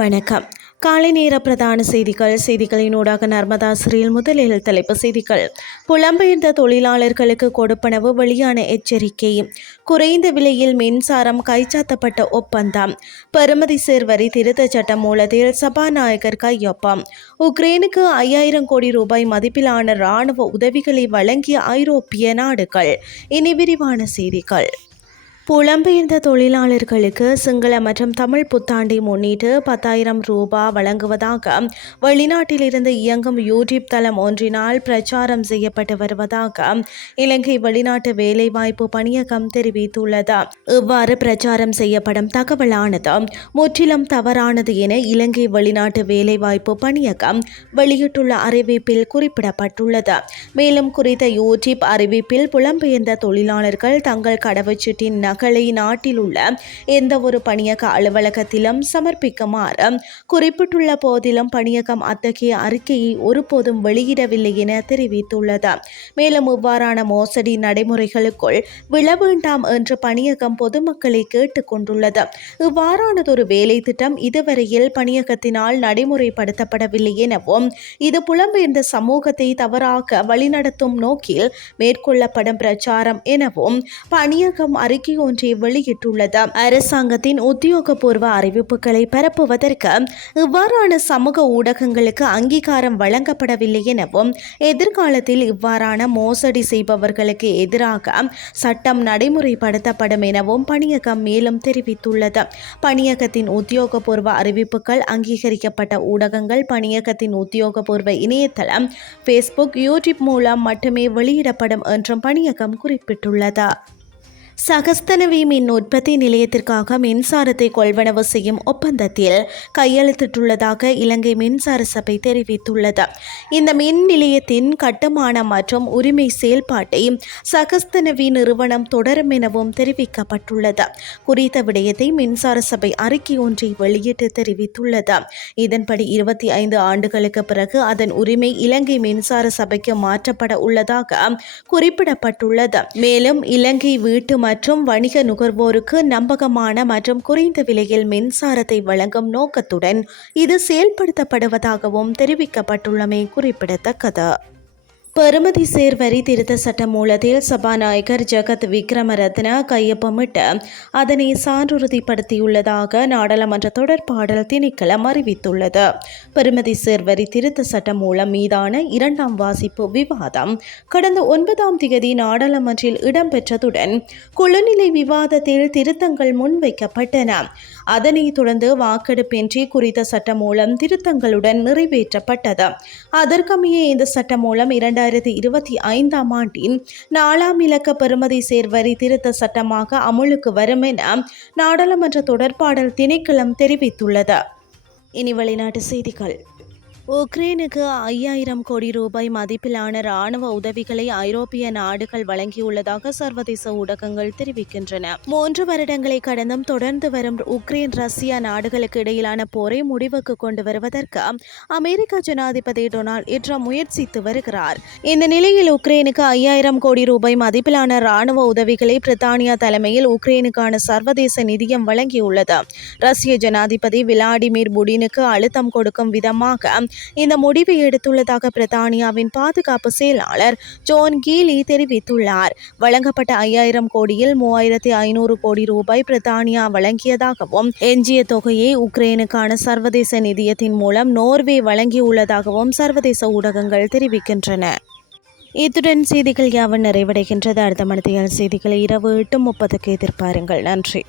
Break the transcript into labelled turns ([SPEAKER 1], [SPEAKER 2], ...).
[SPEAKER 1] வணக்கம். காலை நேர பிரதான செய்திகள் செய்திகளினூடாக நர்மதா சிறில் முதலில் தலைப்பு செய்திகள். புலம்பெயர்ந்த தொழிலாளர்களுக்கு கொடுப்பனவு வெளியான எச்சரிக்கை. குறைந்த விலையில் மின்சாரம் கைச்சாத்தப்பட்ட ஒப்பந்தம். பெறுமதி சேர்வரி திருத்தச் சட்டம் மூலத்தில் சபாநாயகர் கையொப்பம். உக்ரைனுக்கு ஐயாயிரம் கோடி ரூபாய் மதிப்பிலான இராணுவ உதவிகளை வழங்கிய ஐரோப்பிய நாடுகள். இனி விரிவான செய்திகள். புலம்பெயர்ந்த தொழிலாளர்களுக்கு சிங்கள மற்றும் தமிழ் புத்தாண்டை முன்னிட்டு பத்தாயிரம் ரூபா வழங்குவதாக வெளிநாட்டிலிருந்து இயங்கும் யூடியூப் தளம் ஒன்றினால் பிரச்சாரம் செய்யப்பட்டு வருவதாக இலங்கை வெளிநாட்டு வேலைவாய்ப்பு பணியகம் தெரிவித்துள்ளது. இவ்வாறு பிரச்சாரம் செய்யப்படும் தகவலானது முற்றிலும் தவறானது என இலங்கை வெளிநாட்டு வேலைவாய்ப்பு பணியகம் வெளியிட்டுள்ள அறிவிப்பில் குறிப்பிடப்பட்டுள்ளது. மேலும் குறித்த யூடியூப் அறிவிப்பில் புலம்பெயர்ந்த தொழிலாளர்கள் தங்கள் கடவுச்சீட்டின் மக்களை நாட்டில் உள்ள எந்த ஒரு பணியக அலுவலகத்திலும் சமர்ப்பிக்குமாறு குறிப்பிட்டுள்ள போதிலும் பணியகம் அத்தகைய அறிக்கையை ஒருபோதும் வெளியிடவில்லை என தெரிவித்துள்ளது. மேலும் இவ்வாறான மோசடி நடைமுறைகளுக்குள் விழ வேண்டாம் என்று பணியகம் பொதுமக்களை கேட்டுக்கொண்டுள்ளது இவ்வாறானதொரு வேலை திட்டம் இதுவரையில் பணியகத்தினால் நடைமுறைப்படுத்தப்படவில்லை எனவும் இது புலம்பெயர்ந்த சமூகத்தை தவறாக வழிநடத்தும் நோக்கில் மேற்கொள்ளப்படும் பிரச்சாரம் எனவும் பணியகம் அறிக்கை ஒன்றை வெளியிட்டுள்ளது. அரசாங்கத்தின் உத்தியோகபூர்வ அறிவிப்புகளை பரப்புவதற்கு இவ்வாறான சமூக ஊடகங்களுக்கு அங்கீகாரம் வழங்கப்படவில்லை எனவும் எதிர்காலத்தில் இவ்வாறான மோசடி செய்பவர்களுக்கு எதிராக சட்டம் நடைமுறைப்படுத்தப்படும் எனவும் பணியகம் மேலும் தெரிவித்துள்ளது. பணியகத்தின் உத்தியோகபூர்வ அறிவிப்புகள் அங்கீகரிக்கப்பட்ட ஊடகங்கள் பணியகத்தின் உத்தியோகபூர்வ இணையதளம் ஃபேஸ்புக் யூடியூப் மூலம் மட்டுமே வெளியிடப்படும் என்றும் பணியகம் குறிப்பிட்டுள்ளது. சகஸ்தனவி மின் உற்பத்தி நிலையத்திற்காக மின்சாரத்தை கொள்வனவு செய்யும் ஒப்பந்தத்தில் கையெழுத்திட்டுள்ளதாக இலங்கை மின்சார சபை தெரிவித்துள்ளது. இந்த மின் நிலையத்தின் கட்டுமானம் மற்றும் உரிமை செயல்பாட்டை சகஸ்தனவி நிறுவனம் தொடரும் எனவும் தெரிவிக்கப்பட்டுள்ளது. குறித்த விடயத்தை மின்சார சபை அறிக்கை ஒன்றை வெளியிட்டு தெரிவித்துள்ளது. இதன்படி இருபத்தி ஐந்து ஆண்டுகளுக்கு பிறகு அதன் உரிமை இலங்கை மின்சார சபைக்கு மாற்றப்பட உள்ளதாக குறிப்பிடப்பட்டுள்ளது. மேலும் இலங்கை வீட்டு மற்றும் வணிக நுகர்வோருக்கு நம்பகமான மற்றும் குறைந்த விலையில் மின்சாரத்தை வழங்கும் நோக்கத்துடன் இது செயல்படுத்தப்படுவதாகவும் தெரிவிக்கப்பட்டுள்ளமை குறிப்பிடத்தக்கது. பருமதி சேர் வரி திருத்த சட்ட மூலத்தில் சபாநாயகர் ஜெகத் விக்ரமரத்ன கையொப்பமிட்டு அதனை சான்றுறுதிப்படுத்தியுள்ளதாக நாடாளுமன்ற தொடர்பாடல் திணைக்களம் அறிவித்துள்ளது. பருமதி சேர் வரி திருத்த சட்ட மூலம் மீதான இரண்டாம் வாசிப்பு விவாதம் கடந்த ஒன்பதாம் தேதி நாடாளுமன்றில் இடம்பெற்றதுடன் குழுநிலை விவாதத்தில் திருத்தங்கள் முன்வைக்கப்பட்டன. அதனைத் தொடர்ந்து வாக்கெடுப்பின்றி குறித்த சட்டம் மூலம் திருத்தங்களுடன் நிறைவேற்றப்பட்டது. அதற்கமைய இந்த சட்டம் மூலம் இரண்டாயிரத்தி இருபத்தி ஐந்தாம் ஆண்டின் நாலாம் இலக்க பெறுமதி சேர்வரி திருத்த சட்டமாக அமுலுக்கு வரும் என நாடாளுமன்ற தொடர்பாடல் திணைக்களம் தெரிவித்துள்ளது. இனி வெளிநாட்டு செய்திகள். உக்ரைனுக்கு ஐயாயிரம் கோடி ரூபாய் மதிப்பிலான ராணுவ உதவிகளை ஐரோப்பிய நாடுகள் வழங்கியுள்ளதாக சர்வதேச ஊடகங்கள் தெரிவிக்கின்றன. மூன்று வருடங்களை கடந்தும் தொடர்ந்து வரும் உக்ரைன் ரஷ்யா நாடுகளுக்கு இடையிலான போரை முடிவுக்கு கொண்டு வருவதற்கு அமெரிக்க ஜனாதிபதி டொனால்ட் ட்ரம்ப் முயற்சித்து வருகிறார். இந்த நிலையில் உக்ரைனுக்கு ஐயாயிரம் கோடி ரூபாய் மதிப்பிலான ராணுவ உதவிகளை பிரித்தானியா தலைமையில் உக்ரைனுக்கான சர்வதேச நிதியம் வழங்கியுள்ளது. ரஷ்ய ஜனாதிபதி விளாடிமிர் புடினுக்கு அழுத்தம் கொடுக்கும் விதமாக இந்த முடிவை எடுத்துள்ளதாக பிரித்தானியாவின் பாதுகாப்பு செயலாளர் ஜோன் கீலி தெரிவித்துள்ளார். வழங்கப்பட்ட ஐயாயிரம் கோடியில் மூவாயிரத்தி ஐநூறு கோடி ரூபாய் பிரித்தானியா வழங்கியதாகவும் எஞ்சிய தொகையை உக்ரைனுக்கான சர்வதேச நிதியத்தின் மூலம் நோர்வே வழங்கியுள்ளதாகவும் சர்வதேச ஊடகங்கள் தெரிவிக்கின்றன. இத்துடன் செய்திகள் யாவும் நிறைவடைகின்றது. அடுத்த மனதியல் செய்திகளை இரவு எட்டு முப்பதுக்கு எதிர்பாருங்கள். நன்றி.